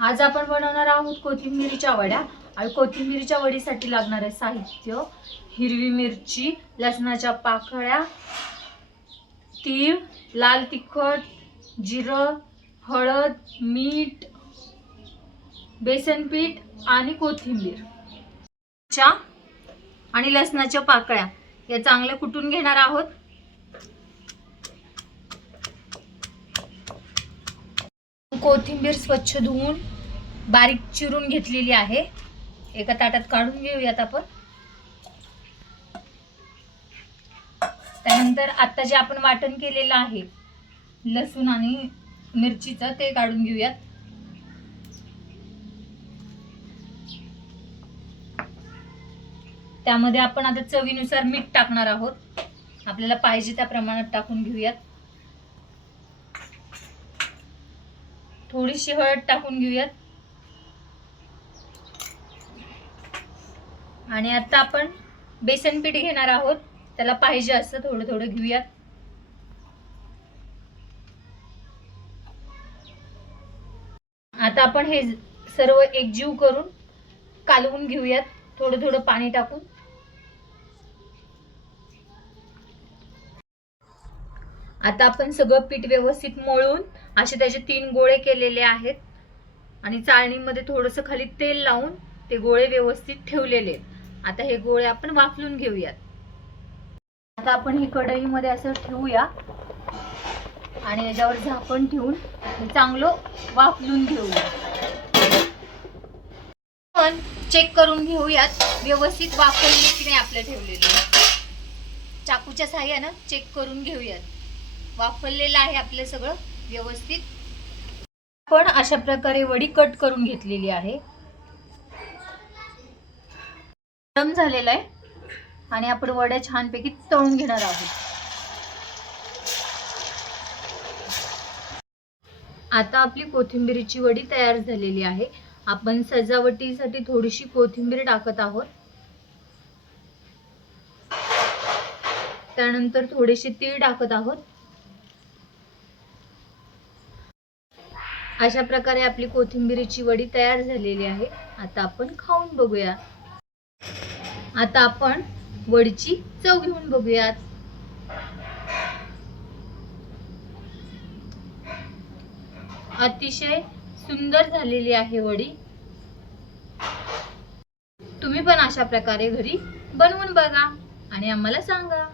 आज आपण बनवणार आहोत कोथिंबीरीच्या वड्या। आणि कोथिंबीरीच्या वडीसाठी लागणारे साहित्य: हिरवी मिरची, लसणाच्या पाकळ्या, तीळ, लाल तिखट, जिरं, हळद, मीठ, बेसन पीठ आणि कोथिंबीर आणि लसणाच्या पाकळ्या या चांगल्या कुटून घेणार आहोत। कोथिंबीर स्वच्छ धुवून बारीक चिरून घेतलेली आहे। एका ताटात काढून घेऊयात आपण। त्यानंतर आता जे आपण वाटण केलेलं आहे लसूण आणि मिरचीचं ते काढून घेऊयात। त्यामध्ये आपण आता चवीनुसार मीठ टाकणार आहोत। आपल्याला पाहिजे त्या प्रमाणात टाकून घेऊयात। थोडीशी हळद टाकून घेऊयात। आणि आता आपण बेसन पीठ घेणार आहोत। त्याला पाहिजे असं थोडं थोडं घेऊयात। आता आपण हे सर्व एकजीव करून कालवून घेऊयात, थोडं थोडं पाणी टाकून। आता आपण सगळं पीठ व्यवस्थित मळून असे त्याचे 3 गोळे केलेले आहेत आणि चाळणीमध्ये थोडंसं खाली तेल लावून ते गोळे व्यवस्थित ठेवलेले आहेत। आता हे गोळे आपण वाफलून घेऊयात। आता आपण ही कढईमध्ये असं ठेवूया आणि याच्यावर झाकण ठेवून चांगलं वाफलून घेऊया। पण चेक करून घेऊयात व्यवस्थित वाफवले की नाही आपले ठेवलेले। चाकूच्या सहाय्याने चेक करून घेऊयात वाफवलेलं आहे आपलं सगळं व्यवस्थित। पण अशा प्रकारे वडी कट करून घेतलेली आहे। गरम झालेला आहे आणि आपण वड्या छानपैकी तळून घेणार आहोत। आता आपली कोथिंबीरीची वडी तयार झालेली आहे। आपण सजावटीसाठी थोडीशी कोथिंबीर टाकत आहोत। त्यानंतर थोडेसे तीळ टाकत आहोत। अशा प्रकारे आपली कोथिंबीरीची वडी तयार झालेली आहे। आता आपण खाऊन बघूया। आता आपण वडीची चव घेऊन बघूयात। अतिशय सुंदर झालेली आहे वडी। तुम्ही पण अशा प्रकारे घरी बनवून बघा आणि आम्हाला सांगा।